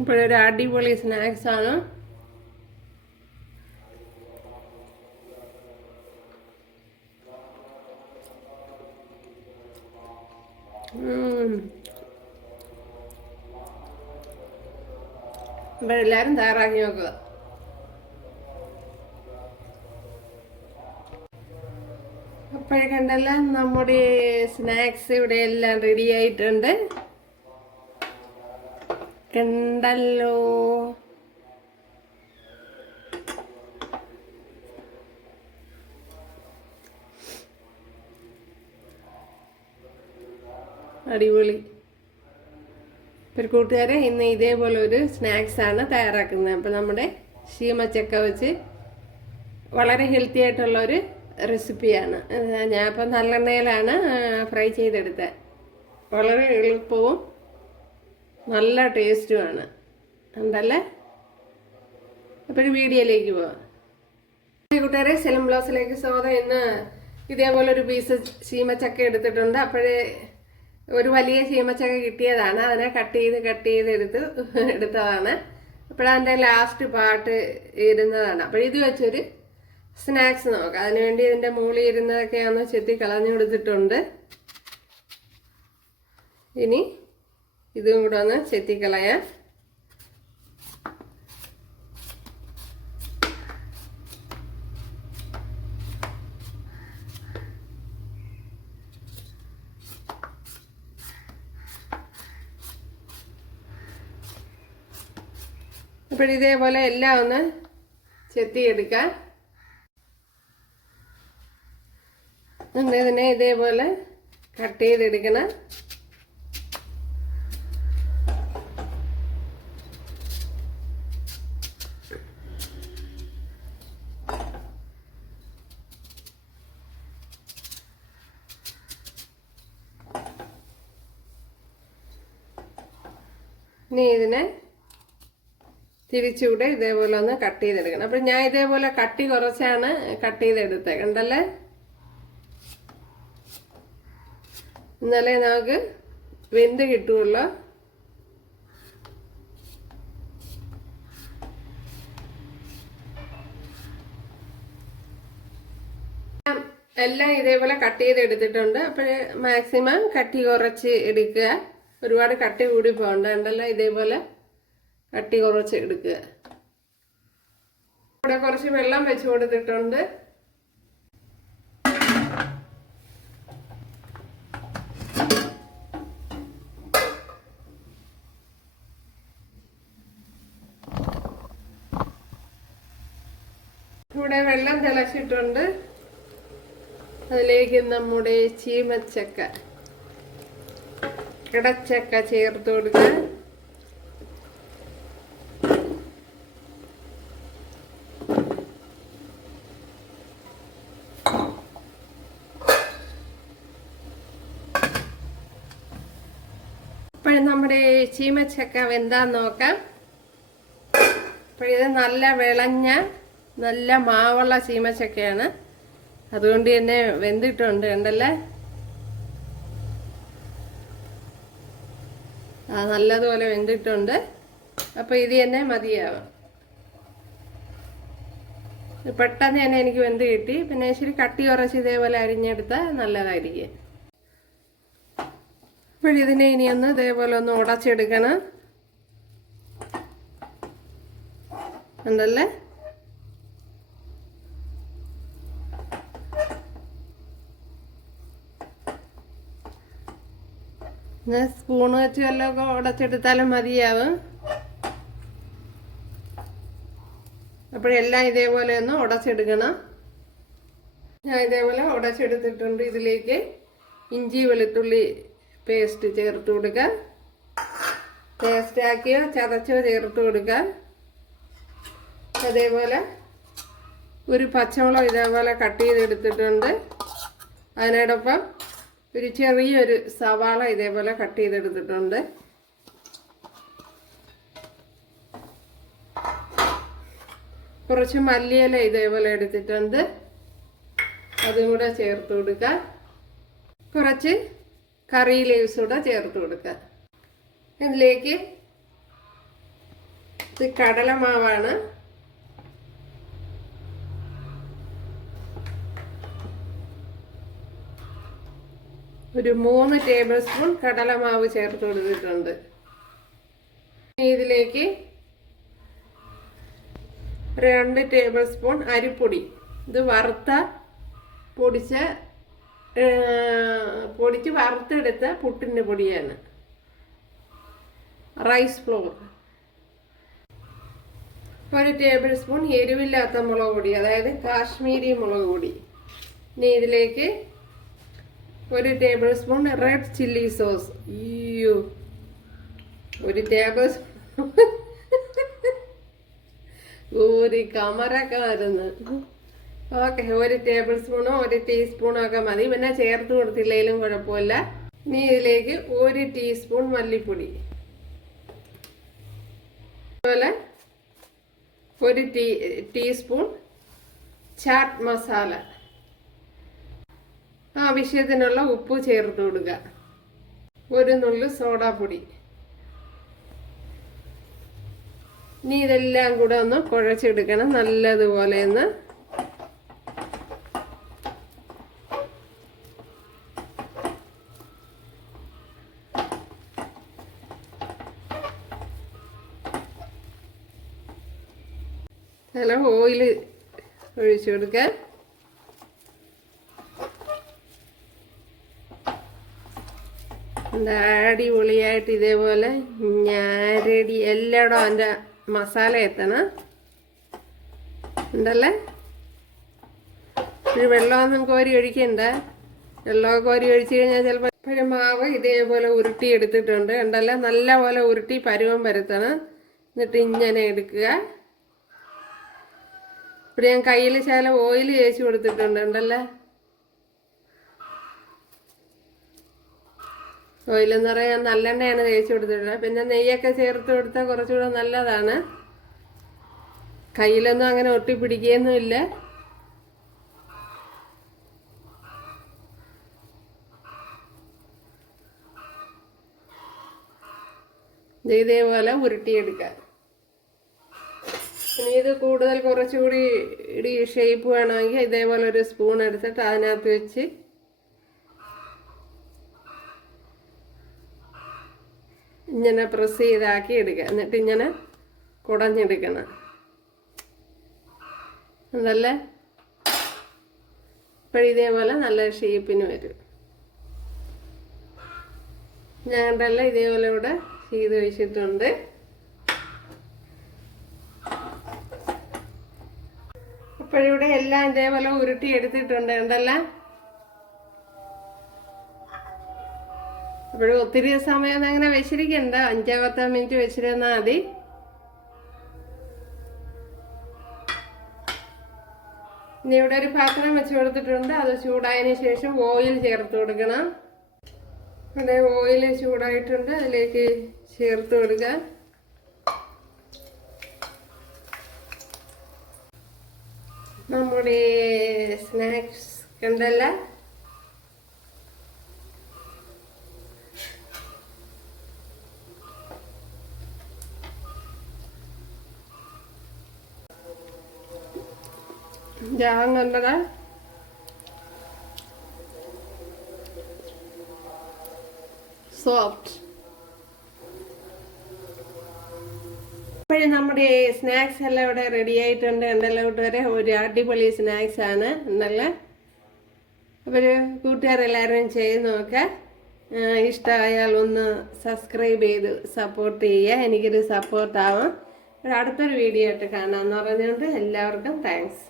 ഇപ്പോഴൊരു അടിപൊളി സ്നാക്സാണ്. ഇപ്പോഴെല്ലാവരും തയ്യാറാക്കി നോക്കുക. അപ്പോഴേ കണ്ടല്ലോ നമ്മുടെ സ്നാക്സ് ഇവിടെ എല്ലാം റെഡി ആയിട്ടുണ്ട്. കണ്ടല്ലോ. അടിപൊളി. ഒരു കൂട്ടുകാരെ ഇന്ന് ഇതേപോലെ ഒരു സ്നാക്സാണ് തയ്യാറാക്കുന്നത്. അപ്പോൾ നമ്മുടെ ശീമച്ചക്ക വെച്ച് വളരെ ഹെൽത്തി ആയിട്ടുള്ള ഒരു റെസിപ്പിയാണ്. ഞാൻ ഇപ്പം നല്ലെണ്ണയിലാണ് ഫ്രൈ ചെയ്തെടുത്തത്. വളരെ എളുപ്പവും നല്ല ടേസ്റ്റുമാണ്. ഉണ്ടല്ലേ? അപ്പോൾ ഒരു വീഡിയോയിലേക്ക് പോവാം. കൂട്ടുകാരെ, സെലം ബ്ലോസിലേക്ക് സ്വാഗതം. ഇന്ന് ഇതേപോലെ ഒരു പീസ് ശീമച്ചക്ക എടുത്തിട്ടുണ്ട്. അപ്പോഴേ ഒരു വലിയ ശീമച്ചക്ക കിട്ടിയതാണ്. അതിനെ കട്ട് ചെയ്ത് എടുത്തതാണ്. അപ്പോഴതിൻ്റെ ലാസ്റ്റ് പാർട്ട് ഇരുന്നതാണ്. അപ്പോൾ ഇത് വെച്ചൊരു സ്നാക്സ് നോക്കാം. അതിനുവേണ്ടി ഇതിൻ്റെ മുകളിൽ ഇരുന്നതൊക്കെ ഒന്ന് ചെത്തി കളഞ്ഞു കൊടുത്തിട്ടുണ്ട്. ഇനി ഇതും കൂടെ ഒന്ന് ചെത്തിക്കളയാം. അപ്പോൾ ഇതേപോലെ എല്ലാം ഒന്ന് ചെത്തിയെടുക്കാം. ഇതിനെ ഇതേപോലെ കട്ട് ചെയ്തെടുക്കണം. ഇനി ഇതിനെ തിരിച്ചുകൂടെ ഇതേപോലെ ഒന്ന് കട്ട് ചെയ്തെടുക്കണം. അപ്പം ഞാൻ ഇതേപോലെ കട്ടി കുറച്ചാണ് കട്ട് ചെയ്തെടുത്തത്. കണ്ടല്ലേ? എന്നാലേ നമുക്ക് വെന്ത് കിട്ടുമല്ലോ. എല്ലാം ഇതേപോലെ കട്ട് ചെയ്തെടുത്തിട്ടുണ്ട്. അപ്പോൾ മാക്സിമം കട്ടി കുറച്ച് എടുക്കുക. ഒരുപാട് കട്ടി കൂടി പോകണ്ട. കണ്ടല്ലോ? ഇതേപോലെ കട്ടി കുറച്ച് എടുക്കുക. ഇവിടെ കുറച്ച് വെള്ളം വെച്ച് കൊടുത്തിട്ടുണ്ട്. ഇവിടെ വെള്ളം തിളച്ചിട്ടുണ്ട്. അതിലേക്ക് നമ്മുടെ ചീമച്ചക്ക, ഇടച്ചക്ക ചേർത്ത് കൊടുക്കുക. ഇപ്പോഴും നമ്മുടെ ചീമച്ചക്ക വെന്താന്ന് നോക്കാം. അപ്പോഴിത് നല്ല വിളഞ്ഞ നല്ല മാവുള്ള ചീമച്ചക്കയാണ്. അതുകൊണ്ട് തന്നെ വെന്തിട്ടുണ്ട്. കണ്ടല്ലേ? നല്ലതുപോലെ വെന്തിട്ടുണ്ട്. അപ്പോൾ ഇത് തന്നെ മതിയാവും. പെട്ടെന്ന് തന്നെ എനിക്ക് വെന്ത് കിട്ടി. പിന്നെ ഇച്ചിരി കട്ടി കുറച്ച് ഇതേപോലെ അരിഞ്ഞെടുത്താൽ നല്ലതായിരിക്കും. ഇതിനെ ഇനിയൊന്ന് ഇതേപോലെ ഒന്ന് ഉടച്ചെടുക്കണം. ഉണ്ടല്ലേ? സ്പൂൺ വെച്ച് വല്ലതൊക്കെ ഉടച്ചെടുത്താലും മതിയാവും. അപ്പോഴെല്ലാം ഇതേപോലെ ഒന്ന് ഉടച്ചെടുക്കണം. ഞാൻ ഇതേപോലെ ഉടച്ചെടുത്തിട്ടുണ്ട്. ഇതിലേക്ക് ഇഞ്ചി വെളുത്തുള്ളി പേസ്റ്റ് ചേർത്ത് കൊടുക്കുക. പേസ്റ്റാക്കിയോ ചതച്ചോ ചേർത്ത് കൊടുക്കുക. അതേപോലെ ഒരു പച്ചമുളക് ഇതേപോലെ കട്ട് ചെയ്തെടുത്തിട്ടുണ്ട്. അതിനോടൊപ്പം ഒരു ചെറിയൊരു സവാള ഇതേപോലെ കട്ട് ചെയ്തെടുത്തിട്ടുണ്ട്. കുറച്ച് മല്ലിയില ഇതേപോലെ എടുത്തിട്ടുണ്ട്. അതും കൂടെ ചേർത്ത് കൊടുക്കുക. കുറച്ച് കറി ലീവ്സ് കൂടെ ചേർത്ത് കൊടുക്കുക. ഇതിലേക്ക് ഇത് കടലമാവാണ്. ഒരു 3 ടേബിൾ സ്പൂൺ കടലമാവ് ചേർത്ത് കൊടുത്തിട്ടുണ്ട്. ഇതിലേക്ക് 2 ടേബിൾ സ്പൂൺ അരിപ്പൊടി. ഇത് പൊടിച്ച് വറുത്തെടുത്ത പുട്ടിൻ്റെ പൊടിയാണ്. Rice flour. 1 ടേബിൾ സ്പൂൺ എരിവില്ലാത്ത മുളക് പൊടി, അതായത് കാശ്മീരി മുളക് പൊടി. ഇനി ഇതിലേക്ക് 1 table spoon red chilli sauce. 1 table spoon ഒരു കമറൊക്കെ വരുന്നു. ഓക്കെ, 1 ടേബിൾ സ്പൂണോ 1 ടീസ്പൂണോ ഒക്കെ മതി. പിന്നെ ചേർത്ത് കൊടുത്തില്ലെങ്കിലും കുഴപ്പമില്ല. ഇനി ഇതിലേക്ക് 1 ടീസ്പൂൺ മല്ലിപ്പൊടി, അതുപോലെ 1 ടീസ്പൂൺ ചാറ്റ് മസാല, ആവശ്യത്തിനുള്ള ഉപ്പ് ചേർത്ത് കൊടുക്കുക. 1 നുള്ളു സോഡാപ്പൊടി. ഇനി ഇതെല്ലാം കൂടെ ഒന്ന് കുഴച്ചെടുക്കണം നല്ലതുപോലെ ഒന്ന്. നല്ല ഓയിൽ ഒഴിച്ചു കൊടുക്കുക. അടിപൊളിയായിട്ട് ഇതേപോലെ ഞാരടി എല്ലായിടും അതിൻ്റെ മസാല എത്തണം ഉണ്ടല്ലേ. ഒരു വെള്ളമൊന്നും കോരി ഒഴിക്കണ്ട. വെള്ളമൊക്കെ കോരി ഒഴിച്ചു കഴിഞ്ഞാൽ ചിലപ്പോൾ ഇപ്പോഴും മാവ് ഇതേപോലെ ഉരുട്ടി എടുത്തിട്ടുണ്ട് ഉണ്ടല്ലേ. നല്ലപോലെ ഉരുട്ടി പരുവം വരുത്തണം. എന്നിട്ട് ഇങ്ങനെ എടുക്കുക. ഇവിടെ ഞാൻ കയ്യിൽ ശകലം ഓയിൽ തേച്ച് കൊടുത്തിട്ടുണ്ട് ഉണ്ടല്ലേ. ഓയിലെന്ന് പറയാൻ നല്ലെണ്ണയാണ് തേച്ച് കൊടുത്തിട്ടുള്ളത്. പിന്നെ നെയ്യൊക്കെ ചേർത്ത് കൊടുത്താൽ കുറച്ചുകൂടെ നല്ലതാണ്. കയ്യിലൊന്നും അങ്ങനെ ഒട്ടിപ്പിടിക്കുകയൊന്നുമില്ല. ഇതേപോലെ ഉരുട്ടിയെടുക്കാം. ഇനി ഇത് കൂടുതൽ കുറച്ചുകൂടി ഷേപ്പ് വേണമെങ്കിൽ ഇതേപോലെ ഒരു സ്പൂൺ എടുത്തിട്ട് അതിനകത്ത് വെച്ച് ഇങ്ങനെ പ്രസ് ചെയ്താക്കി എടുക്കുക. എന്നിട്ട് ഇങ്ങനെ കുടഞ്ഞെടുക്കണം അതല്ലേ. അപ്പോൾ ഇതേപോലെ നല്ല ഷേപ്പിന് വരും. ഞങ്ങളുടെല്ലാം ഇതേപോലെ ഇവിടെ ചെയ്ത് വെച്ചിട്ടുണ്ട്. അപ്പോഴിവിടെ എല്ലാം ഇതേപോലെ ഉരുട്ടി എടുത്തിട്ടുണ്ട് ഉണ്ടല്ലോ. അപ്പോഴും ഒത്തിരി സമയം അങ്ങനെ വെച്ചിരിക്കണ്ട. 5-10 മിനിറ്റ് വെച്ചിരുന്നാൽ മതി. ഇനി ഇവിടെ ഒരു പാത്രം വെച്ച് കൊടുത്തിട്ടുണ്ട്. അത് ചൂടായതിന് ശേഷം ഓയിൽ ചേർത്ത് കൊടുക്കണം. ഇവിടെ ഓയിൽ ചൂടായിട്ടുണ്ട്. അതിലേക്ക് ചേർത്ത് കൊടുക്കുക. നമ്മുടെ സ്നാക്സ് കണ്ടല്ല. ജാം കണ്ടതാ. സോഫ്റ്റ്. ഇപ്പോഴും നമ്മുടെ സ്നാക്സ് എല്ലാം ഇവിടെ റെഡി ആയിട്ടുണ്ട്. എന്തെല്ലാം കൂട്ടുകാരെ, ഒരു അടിപൊളി സ്നാക്സ് ആണ് എന്നല്ല. അപ്പോൾ കൂട്ടുകാരെല്ലാവരും ചെയ്ത് നോക്കുക. ഇഷ്ടമായാൽ ഒന്ന് സബ്സ്ക്രൈബ് ചെയ്ത് സപ്പോർട്ട് ചെയ്യുക. എനിക്കൊരു സപ്പോർട്ടാവും. അടുത്തൊരു വീഡിയോ ആയിട്ട് കാണാമെന്ന് പറഞ്ഞുകൊണ്ട് എല്ലാവർക്കും താങ്ക്സ്.